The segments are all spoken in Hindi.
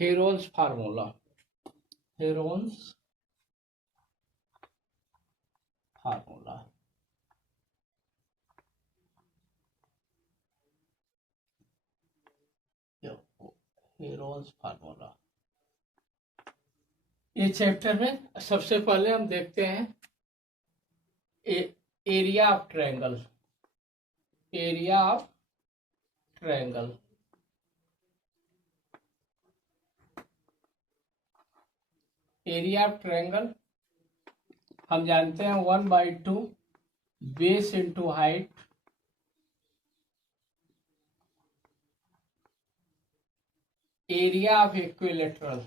Heron's formula, Heron's formula. Heron's formula, ये चैप्टर में सबसे पहले हम देखते हैं area of triangle, area of triangle. Area of triangle हम जानते हैं 1/2 base into height area of equilateral,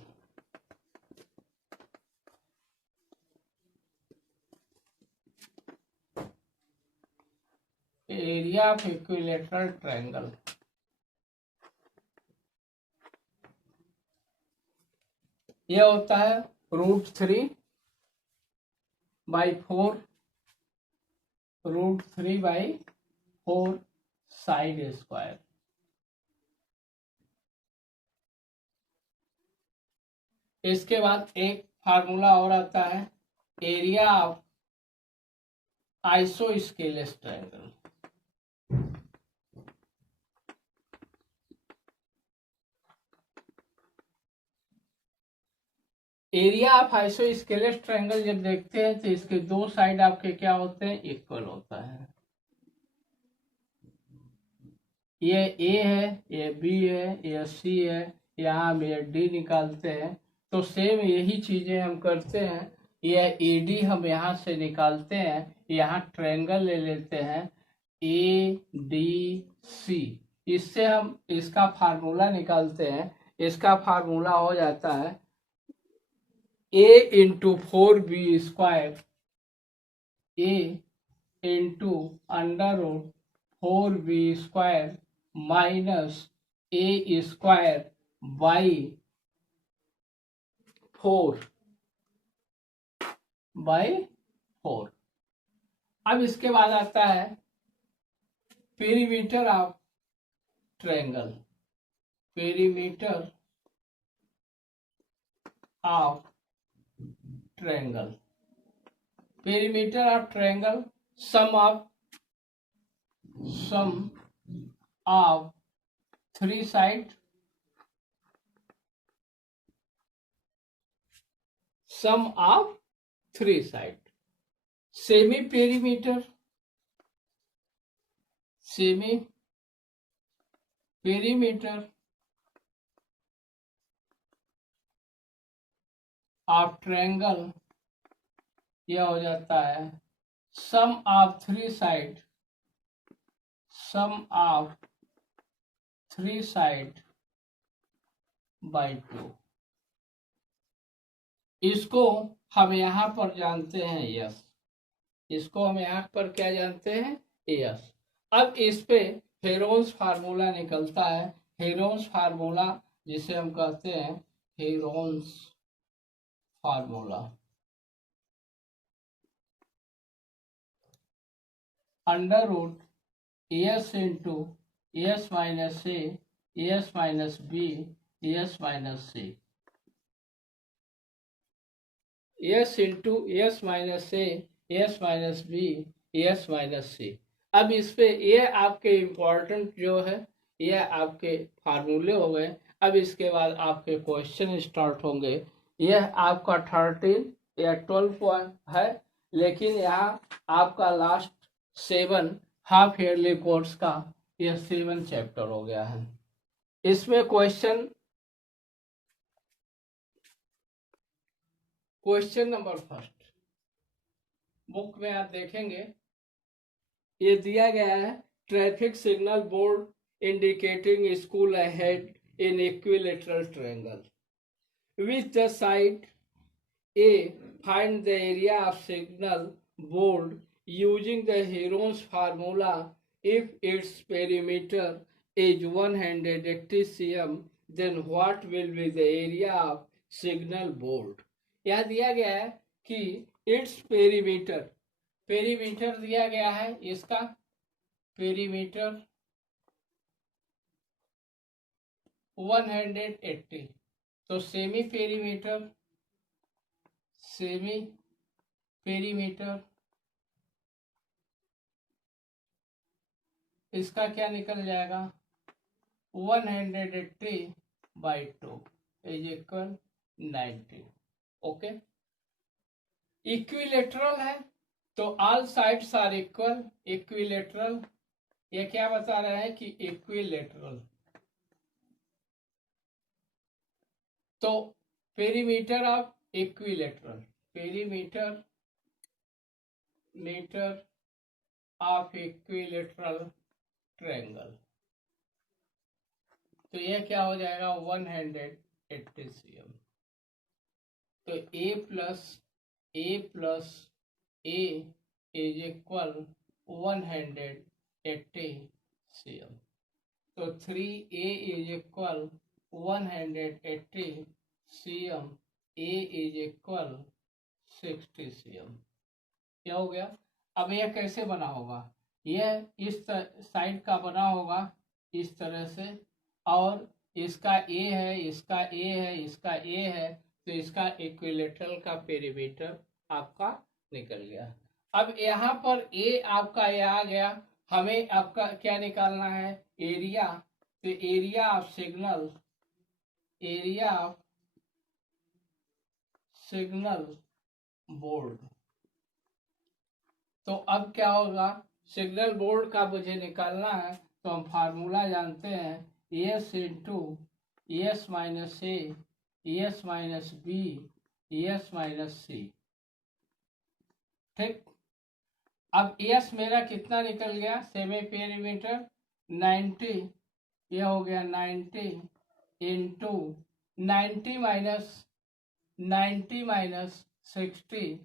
area of equilateral triangle. यह होता है √3/4 √3/4 साइड स्क्वायर। इसके बाद एक फार्मूला और आता है area of isosceles triangle. Area of isosceles triangle जब देखते हैं तो इसके दो साइड आपके क्या होते हैं, इक्वल होता है। ये ए है, ये बी है, ये सी है, यहाँ हम ये डी निकालते हैं। तो सेम यही चीजें हम करते हैं। यह ए डी हम यहाँ से निकालते हैं, यहाँ ट्रायंगल ले लेते हैं ए डी सी। इससे हम इसका फार्मूला निकालते हैं। इसका फार्मूला हो जाता है A into 4b², A into √4b² minus a² by 4/4। अब इसके बाद आता है perimeter of triangle, perimeter of triangle, perimeter of triangle sum of 3 side, sum of 3 side. Semi perimeter, semi perimeter of triangle यह हो जाता है sum of 3 side, sum of 3 side by 2। इसको हम यहाँ पर जानते हैं यस, इसको हम यहाँ पर क्या जानते हैं, यस। अब इस पे हेरोन्स फार्मूला निकलता है। हेरोन्स फार्मूला जिसे हम कहते हैं Heron's formula, √s into s minus a, s minus b, s minus c, s into s minus a, s minus b, s minus c। अब इस पे ये आपके इम्पोर्टेंट जो है ये आपके फार्मूले हो गए। अब इसके बाद आपके क्वेश्चन स्टार्ट होंगे। यह आपका 13 या 12 पॉइंट है, लेकिन यहाँ आपका लास्ट 7 हाफ ईयरली कोर्स का यह 7 चैप्टर हो गया है। इसमें क्वेश्चन नंबर फर्स्ट बुक में आप देखेंगे, ये दिया गया है traffic signal board indicating school ahead in equilateral triangle with the side A find the area of signal board using the Heron's formula if its perimeter is 180 cm, then what will be the area of signal board। यह दिया गया है कि its perimeter, पेरीमीटर दिया गया है, इसका पेरीमीटर 180 तो सेमी पेरीमीटर इसका क्या निकल जाएगा 180/2 इज इक्वल 90। ओके, इक्विलेटरल है तो ऑल साइड्स आर इक्विलेटरल। ये क्या बता रहे हैं कि इक्विलेटरल। तो perimeter of equilateral, metre of equilateral triangle, तो ये क्या हो जाएगा 180 cm। तो a plus a is equal 180 cm। तो 3a is equal 180 cm, a is equal 60 cm। क्या हो गया? अब यह कैसे बना होगा? यह इस साइड का बना होगा इस तरह से, और इसका a है, इसका a है, इसका a है, तो इसका इक्विलेटरल का पेरीमीटर आपका निकल गया। अब यहाँ पर a आपका ये आ गया, हमें आपका क्या निकालना है? एरिया। तो एरिया ऑफ सिग्नल बोर्ड। तो अब क्या होगा? सिग्नल बोर्ड का मुझे निकालना है, तो हम फार्मूला जानते हैं, एस इंटू एस माइनस ए, S minus B, S minus C. ठीक, अब एस मेरा कितना निकल गया? सेमी पेरीमीटर 90, यह हो गया 90 इंटू 90 माइनस 60,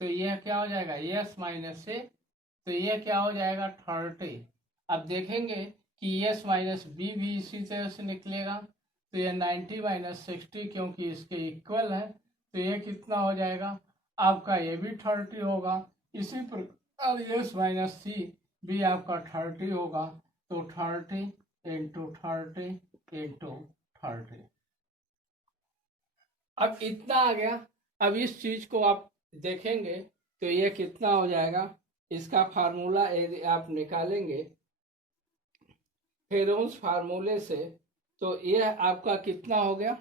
तो यह क्या हो जाएगा? एस माइनस से, तो यह क्या हो जाएगा 30। अब देखेंगे कि एस माइनस बी भी इसी तरह से निकलेगा, तो यह 90 माइनस 60 क्योंकि इसके इक्वल है, तो यह कितना हो जाएगा? आपका ये भी 30 होगा। इसी प्रकार एस माइनस सी भी आपका 30 होगा, तो 30 इंटू 30 इंटू 30। अब इतना आ गया। अब इस चीज को आप देखेंगे तो ये कितना हो जाएगा? इसका फार्मूला यदि आप निकालेंगे फेरोन्स फार्मूले से, तो यह आपका कितना हो गया?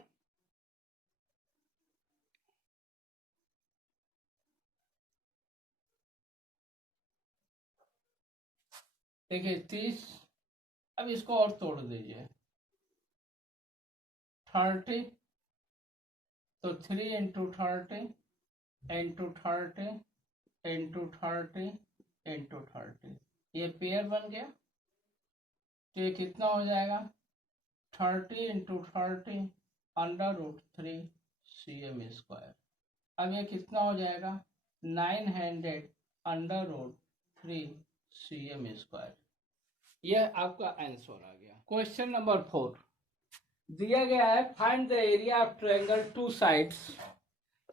देखिए 30, अब इसको और तोड़ दीजिए 30, तो 3 इंटू 30 इंटू 30 इंटू 30 इंटू 30, ये पेयर बन गया। तो ये कितना हो जाएगा? 30 इंटू 30 √3 cm²। अब ये कितना हो जाएगा? 900 √3 cm²। यह आपका आंसर आ गया। क्वेश्चन नंबर 4 दिया गया है, find the area of triangle two sides,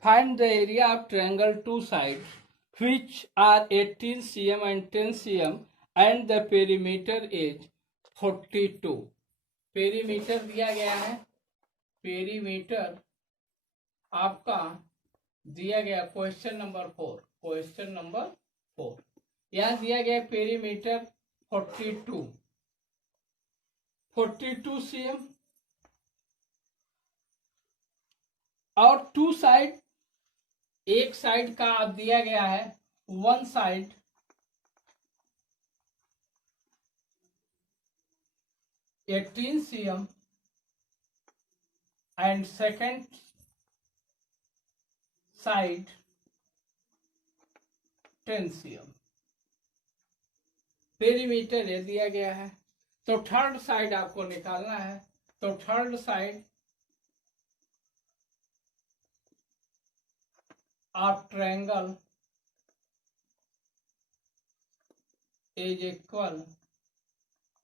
find the area of triangle two sides which are 18 cm and 10 cm and the perimeter is 42। Perimeter दिया गया है, पेरीमीटर आपका दिया गया क्वेश्चन नंबर 4, यहां दिया गया पेरीमीटर 42 cm और टू साइड, एक साइड का आप दिया गया है, one side 18 cm and second side 10 cm। Perimeter ये दिया गया है, तो थर्ड साइड आपको निकालना है। तो third side of triangle is equal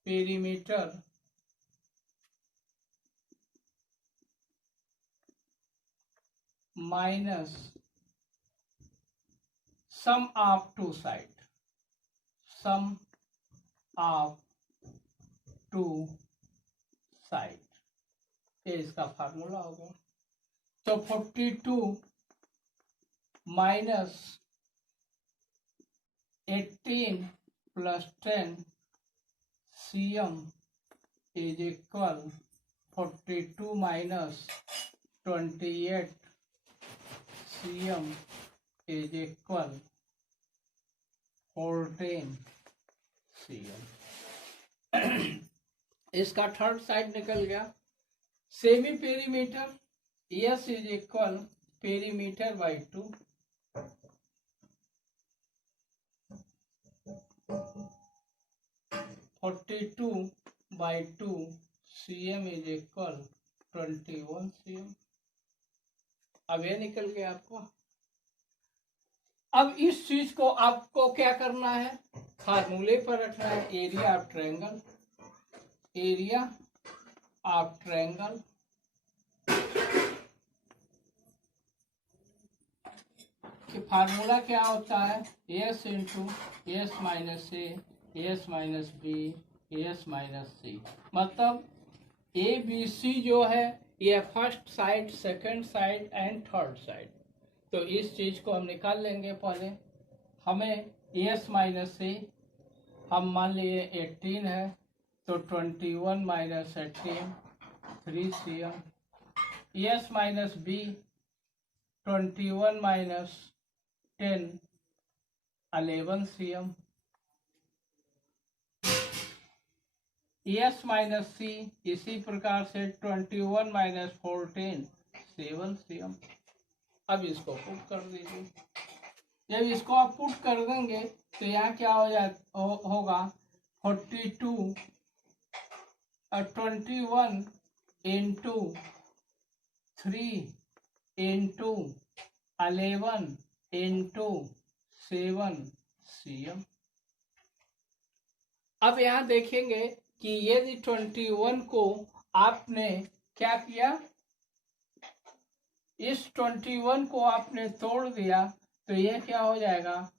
perimeter minus sum of two side, sum of two side, ये इसका फार्मूला होगा। तो 42 minus 18 plus 10 cm is equal 42 minus 28 cm is equal 14 cm। इसका थर्ड साइड निकल गया। Semi perimeter s is equal perimeter by 2, (42 by 2 cm is equal 21 cm। अब ये निकल गया आपको। अब इस चीज को आपको क्या करना है, फार्मूले पर रखना है। Area of triangle, area of triangle कि फार्मूला क्या होता है, s into S minus s minus B S minus c. मतलब ए बी सी जो है ये first side, second side and third side. तो इस चीज को हम निकाल लेंगे। पहले हमें एस माइनस ए हम मान लिए 18 है, तो 21 minus 18 3 cm। S minus b 21 minus 10 11 cm। S minus c इसी प्रकार से 21 माइनस 14 7 cm। अब इसको पुट कर दीजिए। जब इसको आप पुट कर देंगे तो यहाँ क्या होगा 42 21 इंटू 3 इंटू 11 इंटू 7 cm। अब यहाँ देखेंगे कि यदि 21 को आपने क्या किया, इस 21 को आपने तोड़ दिया तो ये क्या हो जाएगा,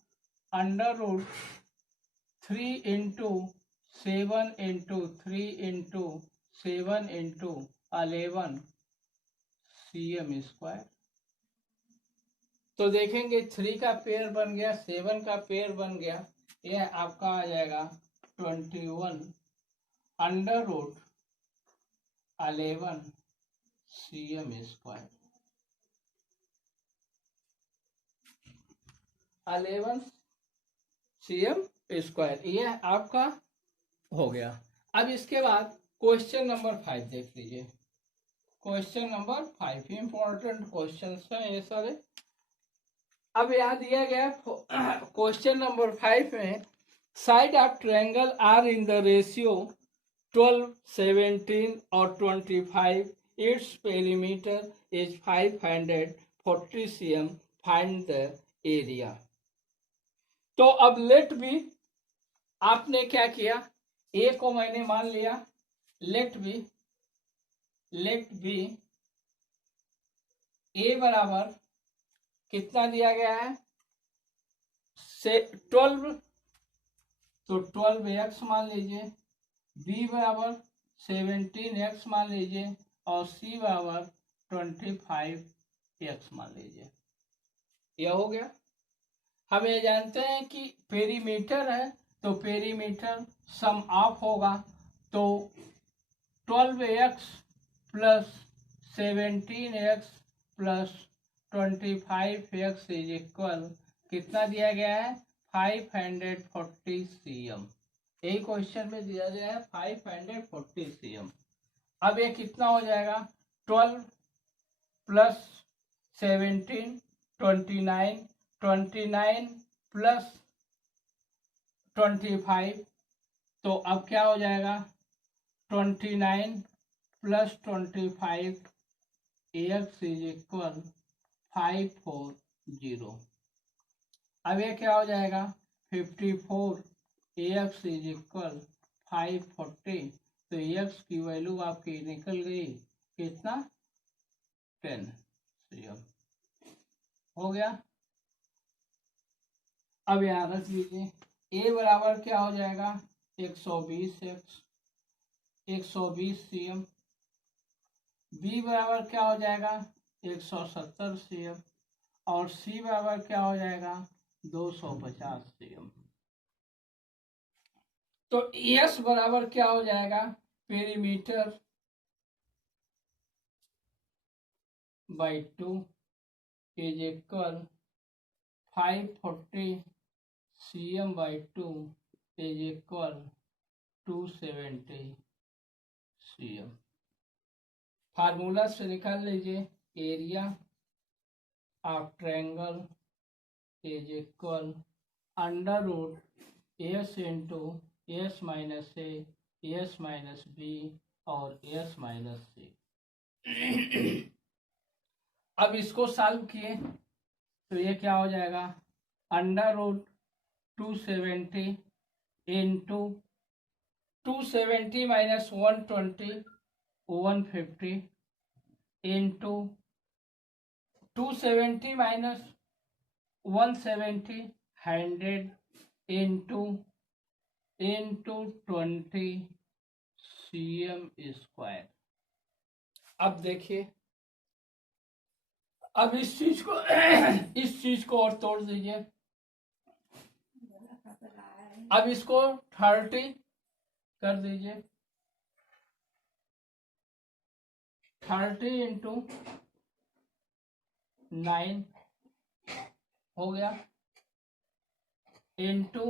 √3 into 7 into 3 into 7 into 11 cm square. तो देखेंगे 3 का पेयर बन गया, 7 का पेयर बन गया, ये आपका आ जाएगा 21 √11 cm स्क्वायर। 11 cm स्क्वायर ये आपका हो गया। अब इसके बाद क्वेश्चन नंबर 5 देख लीजिए। क्वेश्चन नंबर 5 इंपॉर्टेंट क्वेश्चन है ये सारे। अब यहाँ दिया गया क्वेश्चन नंबर 5 में side of triangle are in the ratio 12 17 और 25, its perimeter is 540 cm, find the area. तो अब लेट बी, आपने क्या किया, ए को मैंने मान लिया, लेट बी ए बराबर कितना दिया गया है, 12, तो 12x मान लीजिए, बी बराबर 17x मान लीजिए और सी बराबर 25x मान लीजिए। यह हो गया। हम ये जानते हैं कि पेरीमीटर है तो पेरीमीटर सम ऑफ होगा, तो 12x plus 17x plus 25x is equal कितना दिया गया है, 540 cm। यही क्वेश्चन में दिया गया है 540 cm। अब ये कितना हो जाएगा, 12 प्लस 17 29 29 प्लस 25, तो अब क्या हो जाएगा 29 प्लस 25 x इज इक्वल 540। अब ये क्या हो जाएगा 54 x इज इक्वल 540, तो x की वैल्यू आपकी निकल गई कितना 10 cm हो गया। अब यहाँ रख लीजिए, a बराबर क्या हो जाएगा 120x 120 cm, b बराबर क्या हो जाएगा 170 cm और C बराबर क्या हो जाएगा 250 cm। तो S बराबर क्या हो जाएगा perimeter by 2 is equal 540 cm by 2 is equal 270 cm। Formula से निकाल लीजिए area of triangle is equal under root s into S minus A S minus b और एस माइनस सी। अब इसको सॉल्व किए तो ये क्या हो जाएगा under root 270 into 270 minus 120 150 into 270 minus 170 100 into 20 cm square. अब देखिए अब इस चीज को और तोड़ दीजिए। अब इसको 30 कर दीजिए 30 इंटू 9 हो गया इंटू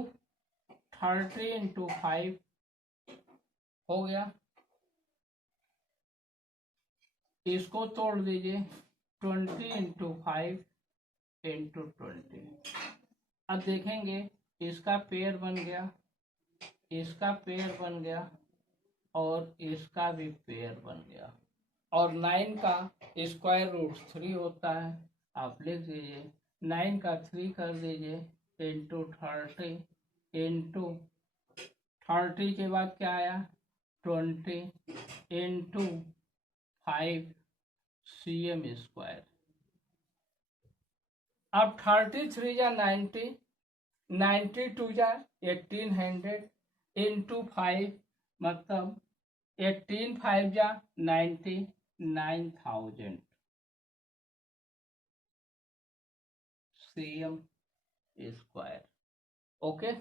30 इंटू 5 हो गया। इसको तोड़ दीजिए 20 इंटू 5 इंटू 20। अब देखेंगे इसका पेयर बन गया इसका पेयर बन गया और इसका भी पेयर बन गया और 9 का स्क्वायर रूट 3 होता है। आप लिख दीजिए 9 का 3 कर दीजिए इंटू 30 इंटू 30 के बाद क्या आया 20 इंटू 5 cm स्क्वायर। अब 33 या 90 92 या 1800 इंटू 5 मतलब 18 5 या 90 9000 cm स्क्वायर। ओके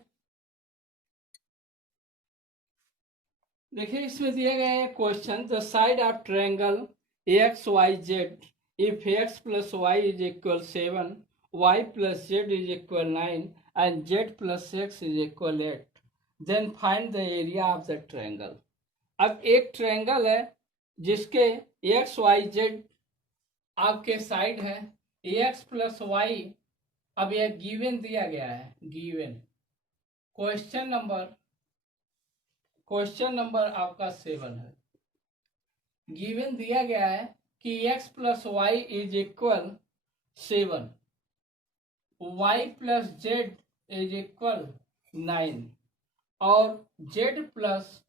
देखिए इसमें दिया गया है question the side of triangle x y z if x plus y is equal 7 y plus z is equal 9 and z plus x is equal 8 then find the area of the triangle. अब एक ट्रायंगल है जिसके एक्स वाई जेड आपके साइड है एक्स प्लस वाई। अब यह गिवन दिया गया है गिवन क्वेश्चन नंबर आपका 7 है। गिवन दिया गया है कि x plus y is equal 7 y plus z is equal 9 और z plus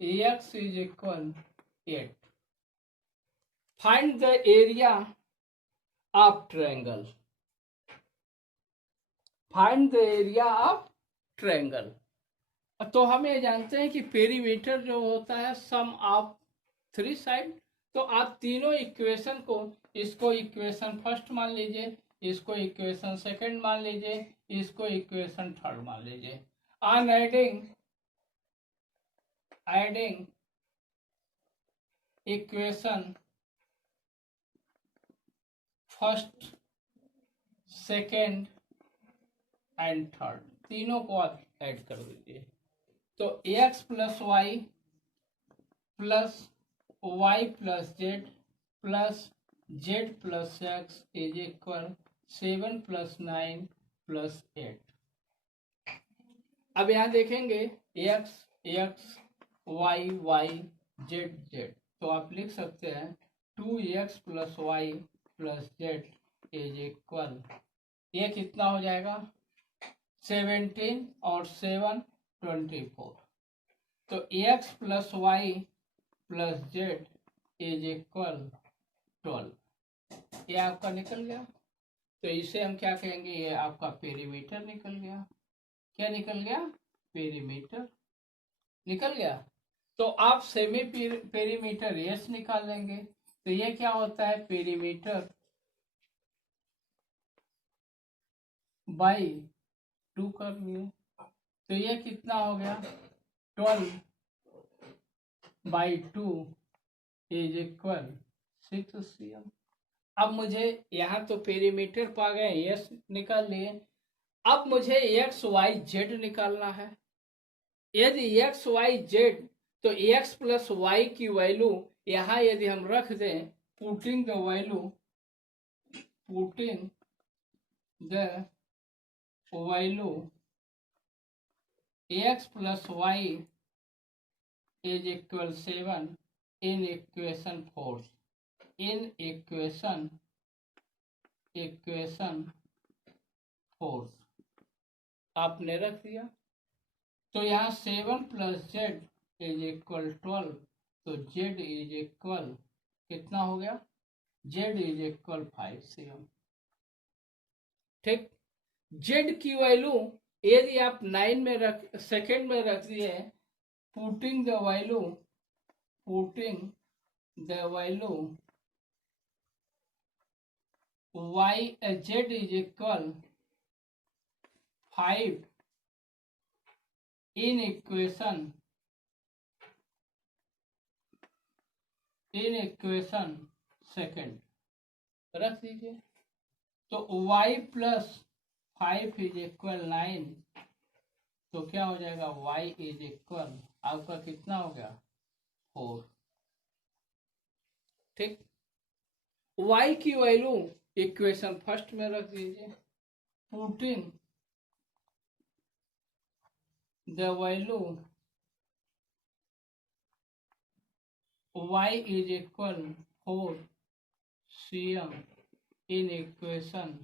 x is equal 8। Find the area of triangle. Find the area of triangle. तो हम ये जानते हैं कि पेरीमीटर जो होता है सम ऑफ 3 साइड। तो आप तीनों इक्वेशन को इसको इक्वेशन फर्स्ट मान लीजिए इसको इक्वेशन सेकंड मान लीजिए इसको इक्वेशन थर्ड मान लीजिए। On adding equation first second and third तीनों को आप ऐड कर दीजिए। तो x plus y plus y plus z plus z plus x is equal 7 plus 9 plus 8। अब यहाँ देखेंगे x x y y z z तो आप लिख सकते हैं 2x plus y plus z is equal ये कितना हो जाएगा 17 और 7 24। तो x plus y plus z is equal 12। ये आपका निकल गया। तो इसे हम क्या कहेंगे ये आपका पेरीमीटर निकल गया। क्या निकल गया पेरीमीटर निकल गया। तो आप सेमी पेरीमीटर एस निकाल लेंगे। तो ये क्या होता है पेरीमीटर बाई 2 कर लिए, तो ये कितना हो गया 12/2 इज इक्वल 6 cm। अब मुझे यहाँ तो पेरीमीटर पा गए, यस निकाल लिए। अब मुझे एक्स वाई जेड निकालना है। यदि एक्स वाई जेड, तो एक्स प्लस वाई की वैल्यू यहाँ यदि हम रख दें, putting the value x plus y is equal 7 in equation 4, in equation 4 आपने रख दिया। तो यहाँ 7 प्लस जेड इज इक्वल 12, तो जेड इज इक्वल कितना हो गया, जेड इज इक्वल 5 cm। ठीक, जेड की वैल्यू यदि आप 9 में रख सेकेंड में रख दिए, putting the value y z is equal 5 in equation second रख दीजिए। तो y प्लस 5 इज इक्वल 9, तो क्या हो जाएगा y इज इक्वल आपका कितना हो गया 4। ठीक, y की वैल्यू इक्वेशन फर्स्ट में रख दीजिए, putting the value y is equal 4 cm in equation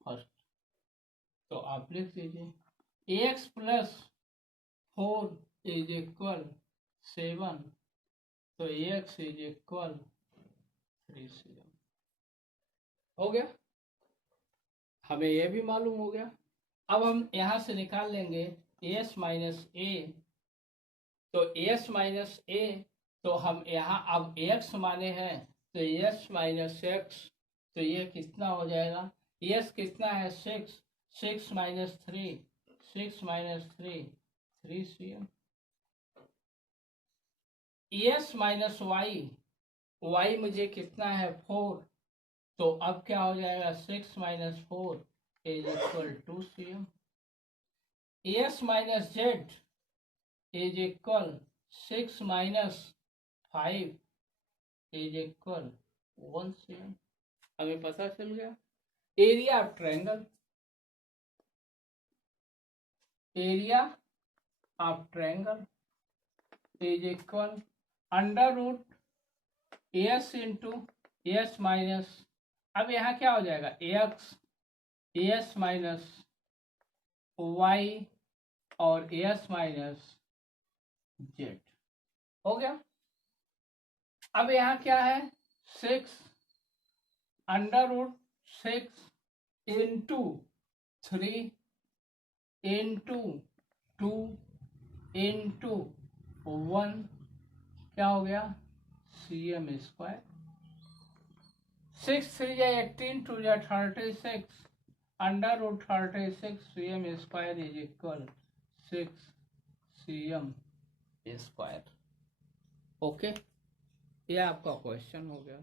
first. तो आप लिख दीजिए x प्लस 4 इज इक्वल 7, तो x इज इक्वल 3 cm हो गया। हमें यह भी मालूम हो गया। अब हम यहां से निकाल लेंगे s माइनस ए, तो s माइनस ए, तो हम यहाँ अब x माने हैं, तो s माइनस एक्स, तो ये कितना हो जाएगा, s कितना है 6, 6 minus 3, 3 cm। s minus y, y मुझे कितना है 4, तो अब क्या हो जाएगा 6 minus 4 is equal 2 cm। s minus z is equal 6 minus 5 is equal 1 cm। हमें पता चल गया area of triangle, is equal under root s into S minus, अब यहाँ क्या हो जाएगा एक्स, एस माइनस वाई और एस माइनस जेड हो गया। अब यहाँ क्या है 6 under root 6 into 3 into 2 into 1, क्या हो गया cm स्क्वायर। 6 3 या 18 2 या 36 under root 36 cm square is equal 6 cm square. Okay, ये आपका क्वेश्चन हो गया।